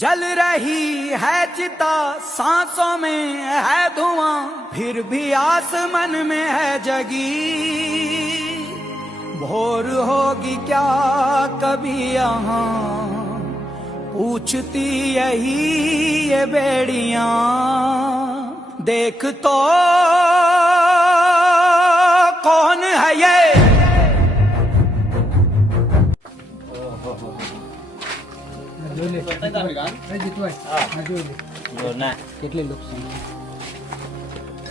जल रही है चिता सांसों में है धुआं फिर भी आस मन में है जगी भोर होगी क्या कभी यहाँ पूछती यही ये बेड़िया देख तो જો ના કેટલી નુકસાન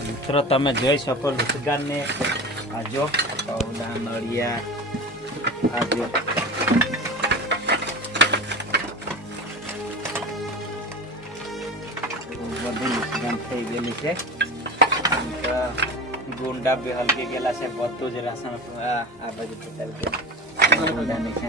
મિત્રો, તમે જોઈ શકો લુસગાનને આ જો પૌડા નળિયા આ જો. બધું લુસગાન થઈ ગયેલી છે. ગુંડા બી હલકી ગયેલા છે, બધું જ રાસણ, આ બાજુ છે.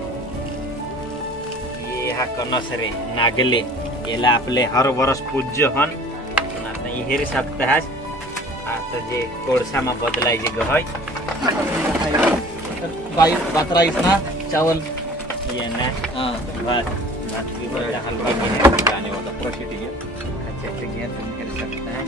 એ હા કનસ રે નાગલે. એલા આપણે હર વર્ષ પૂજ્ય હન. આપણે હેરી શકતા હાશ આ તો જે કોળસામાં બદલાઈ જે ગહોય ગાય भात राईस ना चावल ये ना हां भात भात की बदला हलवा की है जाने वाला प्रोसेस है अच्छा अच्छा गया तुम कर सकते हैं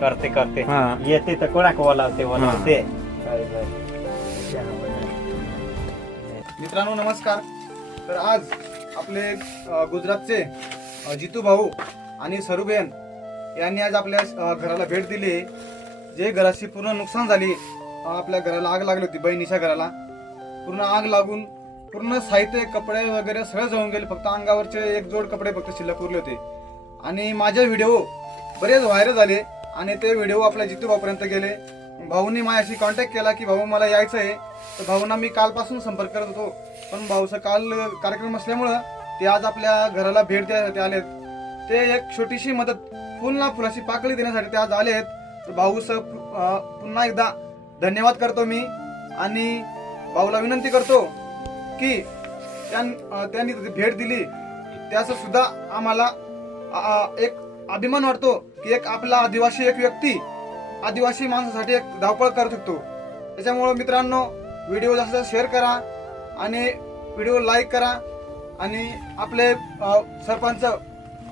करते करते. येते तर कोणाक बोलावते बोलावते काय मित्रांनो नमस्कार. तर आज आपले गुजरातचे जितू भाऊ आणि सरुबेन यांनी आज आपल्या घराला भेट दिली. जे घराची पूर्ण नुकसान झाली आपल्या घराला आग लागली होती बहिणीच्या घराला. पूर्ण आग लागून पूर्ण साहित्य कपडे वगैरे सगळं जाऊन गेले. फक्त अंगावरचे एक जोड कपडे फक्त शिल्लक उरले होते. आणि माझे व्हिडिओ बरेच व्हायरल झाले. आणि ते व्हिडिओ आपल्या जितू भाऊपर्यंत गेले भाऊनी माझ्याशी कॉन्टॅक्ट केला की भाऊ मला यायचं आहे. तर भाऊंना मी कालपासून संपर्क करत होतो. पण भाऊचा काल कार्यक्रम असल्यामुळं ते आज आपल्या घराला भेट द्यायसाठी आलेत. ते एक छोटीशी मदत फुल ना फुलाची पाकळी देण्यासाठी ते आज आले आहेत तर भाऊचं पुन्हा एकदा धन्यवाद करतो मी आणि भाऊला विनंती करतो की त्यांनी भेट दिली. त्याचं सुद्धा आम्हाला एक अभिमान वाटतो की एक आपला आदिवासी एक व्यक्ती आदिवासी माणसासाठी एक धावपळ करत शकतो. त्याच्यामुळं मित्रांनो व्हिडिओ जास्त शेअर करा आणि व्हिडिओ लाईक करा आणि आपले सरपंच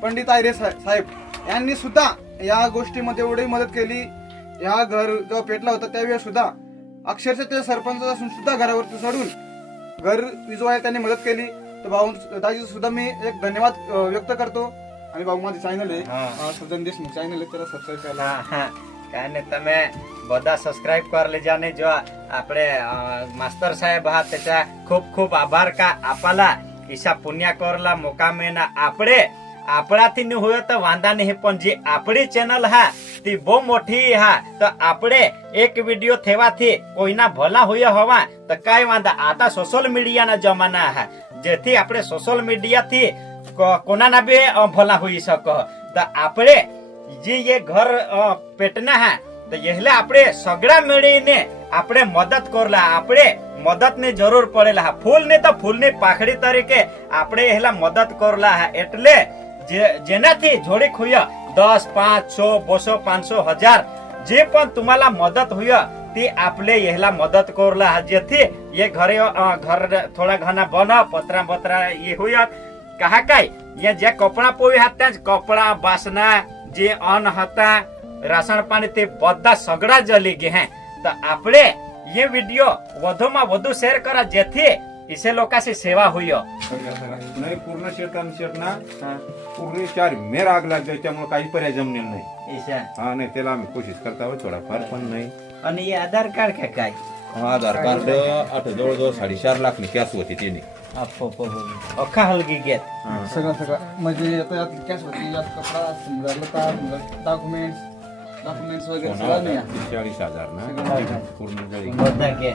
पंडित आयरे साहेब यांनी सुद्धा या गोष्टीमध्ये एवढी मदत केली. या घर जेव्हा पेटला होता त्यावेळेस सुद्धा अक्षरशः त्या सरपंच असून सुद्धा घरावरती चढून घर विजवायला त्यांनी मदत केली. तर भाऊ दाजी सुद्धा मी एक धन्यवाद व्यक्त करतो. आणि भाऊ माझे चॅनल आहे हा. अ, सज्जन देशमुख चॅनल आहे त्याला सबस्क्राईब करायला હા હા કાંઈ તમે બધા સબસ્ક્રાઇબ કરી લેજા ને જો આપણે અ, માસ્તર સાહેબ હા त्याचा खूप खूप आभार का आपाला ઈશા પુણ્ય કરલા મોકામે ના આપણે આપણાથી ન હોય તો વાંધા નહીં પણ જે આપણી ચેનલ હા તે બહુ મોટી હા તો આપણે એક વિડીયો થવાથી કોઈના ભલા હોય હોવા તો કાંઈ વાંધા આ તો સોશિયલ મીડિયાના જમાના હા જેથી આપણે સોશિયલ મીડિયાથી કો- કોનાના બી અ, ભલા હોઈ શકો તો આપણે જે ये घर अ, पेटना है તો એટલે આપણે સગડા મેળીને આપણે મદદ કરલા આપણે મદદની જરૂર પડેલા હા ફૂલ ને તો ફૂલની પાખડી તરીકે આપણે એલા મદદ કરલા હા એટલે જે જેનાથી જોડી ખુય દસ પાંચ છ બસો પાંચસો હજાર જે પણ तुम्हाला મદદ હોય તે આપણે એલા મદદ કરલા હા જેથી એ ઘરે અ, ઘર થોડા ઘણા બન પતરા બતરા એ હોય કહા કાય અહીંયા જે કપડા પોવી હતા જ કપડા બાસના જે અન્ન હતા રાશન પાણી તે બધા સગડા જલી ગયા હે તો આપણે એ વિડીયો વધુમાં વધુ શેર કરા જેથી इसे लोकांची सेवा होईल नाही पूर्ण शेत आणि शेत ना पूर्ण चार मेर आग लागली त्यामुळे काही पर्याय जमलेला नाही हा नाही त्याला आम्ही कोशिश करता आहोत थोडाफार पण नाही અને એ આધાર કાર્ડ કે કાંઈ आधार कार्ड आता जवळजवळ साडेचार लाख कॅश होती आप आप आप अख्खा हलगी घेत सगळं सगळं म्हणजे आता यात कॅश हजार ना? पूर्ण झाली बघता घे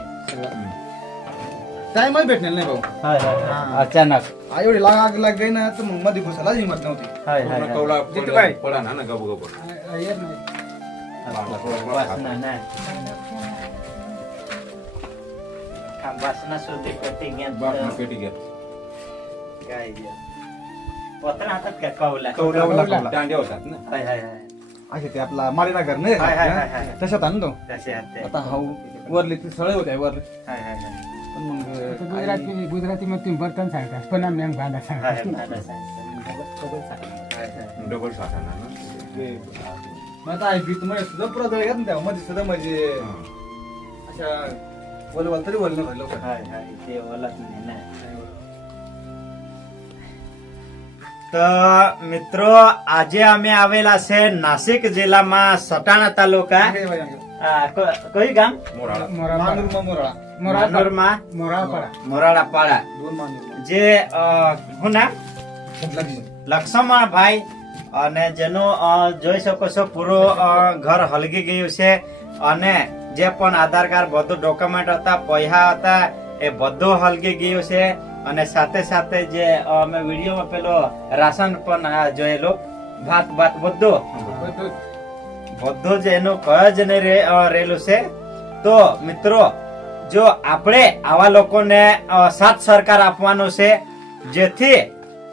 भेटणार नाही भाऊ अचानक. आ, एवढी लाग आग लाग गई ना तर मग मध्ये घुसायला हिंमत नव्हती हाय ना गप गप येत नाही. वासनाशुद्धी पेटी घेत पेटी घ्या काय पत्र हातात का कौला दांड्या होतात ना हाय हाय हाय असे ते आपला मालिनागर नाही हाय, हाय, हाय, तशात आणतो तसे हात आहे. आता हा वरली ती सळ होत्या वरली हाय हाय पण मग आई- गुजराती गुजरातीमध्ये तुम्ही बर्तन सांगता पण आम्ही आम्ही गांधा सांगता डबल साठाना मग आता ऐकली तुम्हाला सुद्धा प्रदळ येत ना मध्ये सुद्धा म्हणजे अशा ઓલે વતરી ઓલે ને ભલો હા હા તે ઓલા ને ને તો મિત્રો આજે અમે આવેલા છે નાસિક જિલ્લામાં સટાણા તાલુકા. કયું ગામ? મોરાળા. મોરાળા જે હું નામ? લક્ષ્મણ. ભાઈ અને જેનું જોઈ શકો છો પૂરો ઘર હલગી ગયું છે. અને જે પણ આધાર કાર્ડ બધું ડોક્યુમેન્ટ હતા, પૈસા હતા, એ બધું હલકી ગયું છે. અને સાથે સાથે જે અમે વિડીયોમાં પેલો રાશન પણ જોયેલો. ભાત ભાત બધું. બધું જ એનું કયો જ નહીં રહે- રહેલું છે. તો, મિત્રો, જો આપણે આવા લોકોને સાત સરકાર આપવાનો છે, જેથી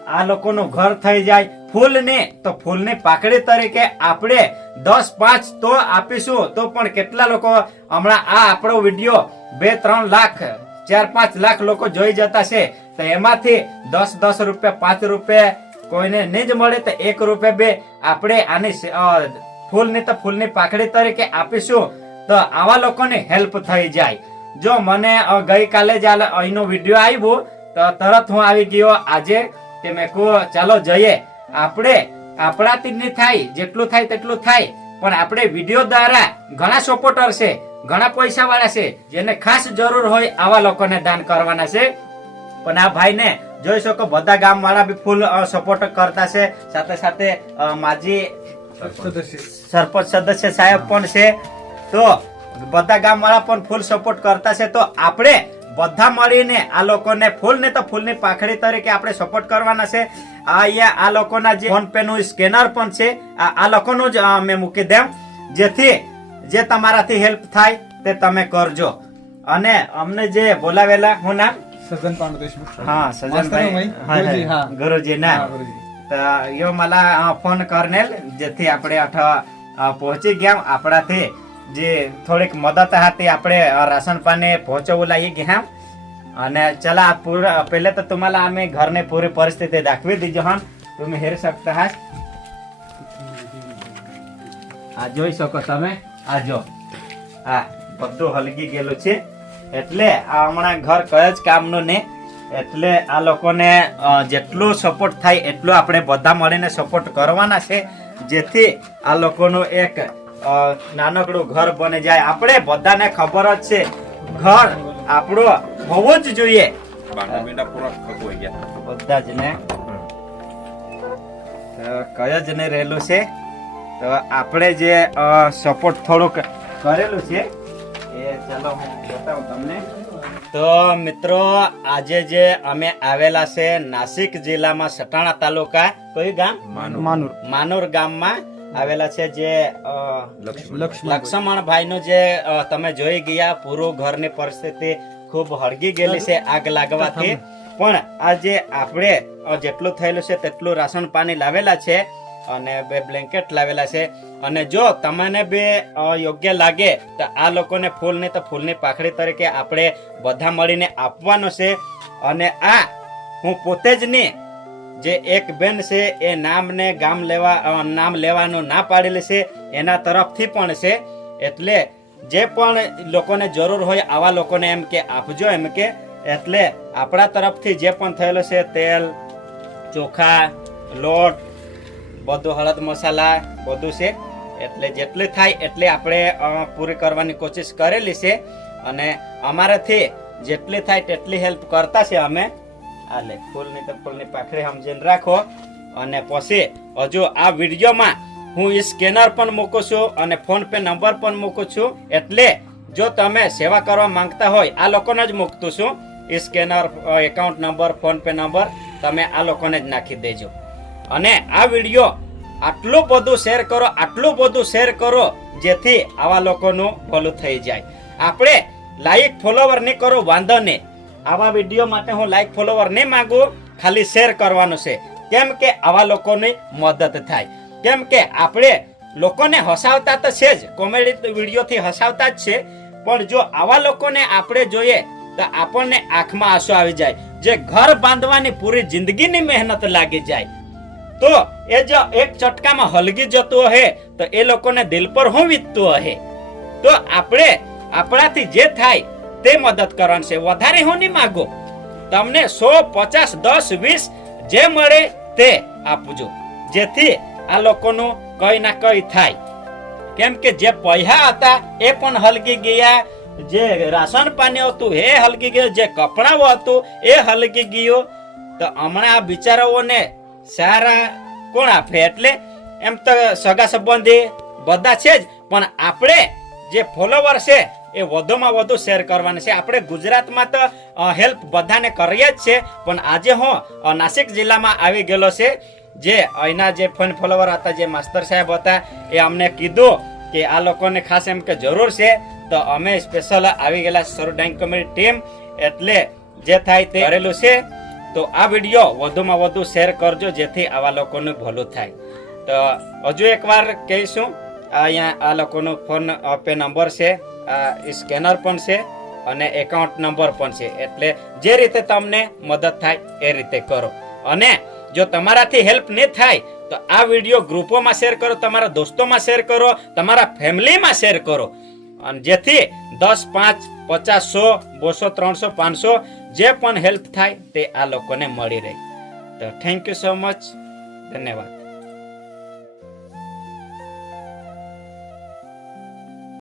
આ લોકોનું ઘર થઈ જાય ફૂલની, તો ફૂલની પાકડી તરીકે આપણે દસ પાંચ તો આપીશું. તો પણ કેટલા લોકો, હમણાં આ આપણો વીડિયો બે ત્રણ લાખ ચાર પાંચ લાખ લોકો જોઈ જતા છે. તો એમાંથી દસ દસ રૂપિયા, પાંચ રૂપિયા કોઈને નહીં જ મળે, તો એક રૂપિયા બે આપણે આની ફૂલની તો ફૂલની પાકડી તરીકે આપીશું. તો આવા લોકોને હેલ્પ થઈ જાય. જો મને ગઈકાલે જ અહીંનો વીડિયો આવ્યો, તો તરત હું આવી ગયો. આજે તે મેં કહું ચાલો જઈએ. આપણે આપણાથી નહીં થાય જેટલું થાય તેટલું થાય. પણ આપણે વીડિયો દ્વારા ઘણા સપોર્ટર છે ઘણા પૈસા વાળા છે જેને ખાસ જરૂર હોય આવા લોકોને દાન કરવાના છે. પણ આ ભાઈને જોઈ શકો બધા ગામ વાળા બી ફૂલ સપોર્ટ કરતા છે. સાથે સાથે માજી સરપંચ સદસ્ય સાહેબ પણ છે. તો બધા ગામ વાળા પણ ફૂલ સપોર્ટ કરતા છે. તો આપણે બધા મળીને આ લોકોને ફૂલ ને તો ફૂલની પાખડી તરીકે આપણે સપોર્ટ કરવાના છે. આ અહીંયા આ લોકોના જે ફોન પે નું સ્કેનર પણ છે. આ લોકોનું જ મેં મૂકી દેમ. જેથી જે તમારાથી હેલ્પ થાય તે તમે કરજો. અને અમને જે બોલાવેલા હું નામ? સજન પાંડુ દેશમુખ હા સજનભાઈ. હા ગુરુજી ના. યો मला ફોન કરનેલ જેથી આપણે અઠવા પહોંચી ગયા આપણાથી જે થોડીક મદદ હતી આપણે રાશન પાને પહોંચવું લાગી ગયા અને ચલા આ પૂરા પહેલે તો तुम्हाला आम्ही घरने पूरी परिस्थिती दाखवी દીજો હન तुम्ही हेरू शकता हात આ જોઈ શકો તમે આ જો આ બધું હલગી ગયેલું છે એટલે આ હમણાં ઘર કઈ જ કામનું ને એટલે આ લોકોને અ, જેટલું સપોર્ટ થાય એટલું આપણે બધા મળીને સપોર્ટ કરવાના છે જેથી આ લોકોનું એક અ, નાનકડું ઘર બની જાય આપણે બધાને ખબર જ છે ઘર આપણું હોવો જ જોઈએ બાના બેડા પૂરા ખગોઈ બધા જ ને કયો જને રહેલું છે? તો આપણે જે સપોર્ટ થોડુંક કરેલું છે એ તો મિત્રો આજે જે અમે આવેલા છે નાસિક જિલ્લામાં સટાણા તાલુકા કયું ગામ? માનુર. માનુર. ગામમાં આવેલા છે જે લક્ષ્મણભાઈનું જે તમે જોઈ ગયા પૂરું ઘરની પરિસ્થિતિ ખૂબ હળગી ગયેલી છે આગ લાગવાથી. પણ આજે આપણે જેટલું થયેલું છે તેટલું રાશન પાણી લાવેલા છે અને બે બ્લેન્કેટ લાવેલા છે. અને જો તમને બે યોગ્ય લાગે તો આ લોકોને ફૂલની તો ફૂલની પાખડી તરીકે આપણે બધા મળીને આપવાનો છે. અને આ હું પોતે જ નહીં જે એક બેન છે એ નામને ગામ લેવા નામ લેવાનું ના પાડેલી છે એના તરફથી પણ છે. એટલે જે પણ લોકોને જરૂર હોય આવા લોકોને એમ કે આપજો એમ કે, એટલે આપણા તરફથી જે પણ થયેલો છે તેલ, ચોખા, લોટ, બધું હળદ મસાલા, બધું છે. એટલે જેટલી થાય એટલે આપણે પૂરી કરવાની કોશિશ કરેલી છે. અને અમારાથી જેટલી થાય તેટલી હેલ્પ કરતા છે અમે. આ લે ફૂલની તો ફૂલની પાખરી સમજીને રાખો. અને પછી હજુ આ વિડીયોમાં હું એ સ્કેનર પણ મૂકું છું અને ફોન પે નંબર પણ મૂકું છું. એટલે જો તમે સેવા કરવા માંગતા હોય, આ લોકોને જ મૂકતું છું. એ scanner account number, PhonePe number તમે આ લોકોને જ નાખી દેજો. અને આ વીડિયો આટલું બધું શેર કરો, આટલું બધું શેર કરો, જેથી આવા લોકોનું ભલું થઈ જાય. આપણે લાઈક ફોલોવર નહીં કરો, વાંધો નહીં. આવા વીડિયો માટે હું લાઈક ફોલોવર નહીં માગું, ખાલી શેર કરવાનું છે. કેમ કે આવા લોકોની મદદ થાય. કેમ કે આપણે લોકોને હસાવતા તો છે જ, કોમેડી વિડીયોથી હસાવતા જ છે, પણ જો આવા લોકોને આપણે જોઈએ, તો આપણને આંખમાં આંસુ આવી જાય, જે ઘર બાંધવાની પૂરી જિંદગીની મહેનત લાગી જાય. તો એ જો એક ચટકામાં હલગી જતું હશે તો એ લોકોને દિલ પર હું વીતતું હશે તો આપણે આપણાથી જે થાય, તે મદદ કરવાનું છે. વધારે હું નહીં માગો. તમને સો પચાસ દસ વીસ જે મળે તે આપજો. જેથી આ લોકોનું કઈ ના કઈ થાય. કેમ કે જે પૈસા હતા એ પણ હલકી ગયા. જે રાશન પાણી હતું એ હલકી ગયું. જે કપડાઓ હતું એ હલકી ગયું. તો હમણાં આ બિચારાઓને સારા કોણ આપે? એટલે એમ તો સગા સંબંધી બધા છે જ. પણ આપણે જે ફોલોવર છે એ વધુમાં વધુ શેર કરવાની છે. આપણે ગુજરાતમાં તો હેલ્પ બધાને કરીએ જ છે. પણ આજે હું નાસિક જિલ્લામાં આવી ગયેલો છે. જે અહીંના જે ફન ફોલોવર હતા, જે માસ્તર સાહેબ હતા, એ અમને કીધું કે આ લોકોને ખાસ એમ કે જરૂર છે, તો અમે સ્પેશિયલ આવી ગયેલા સર ડાઇંગ કમિટી ટીમ એટલે જે થાય તે કરેલું છે. તો આ વીડિયો વધુમાં વધુ શેર કરજો, જેથી આવા લોકોનું ભલું થાય. તો હજુ એકવાર કહીશું અહીંયા આ લોકોનો ફોન પે નંબર છે, આ સ્કેનર પણ છે અને એકાઉન્ટ નંબર પણ છે. એટલે જે રીતે તમને મદદ થાય એ રીતે કરો. અને જો તમારાથી હેલ્પ નહીં થાય, તો આ વીડિયો ગ્રુપોમાં શેર કરો, તમારા દોસ્તોમાં શેર કરો, તમારા ફેમિલીમાં શેર કરો. અને જેથી દસ, પાંચ, પચાસ, સો, બસો, ત્રણસો, પાંચસો જે પણ હેલ્પ થાય તે આ લોકોને મળી રહે. તો થેન્ક યુ સો મચ ધન્યવાદ.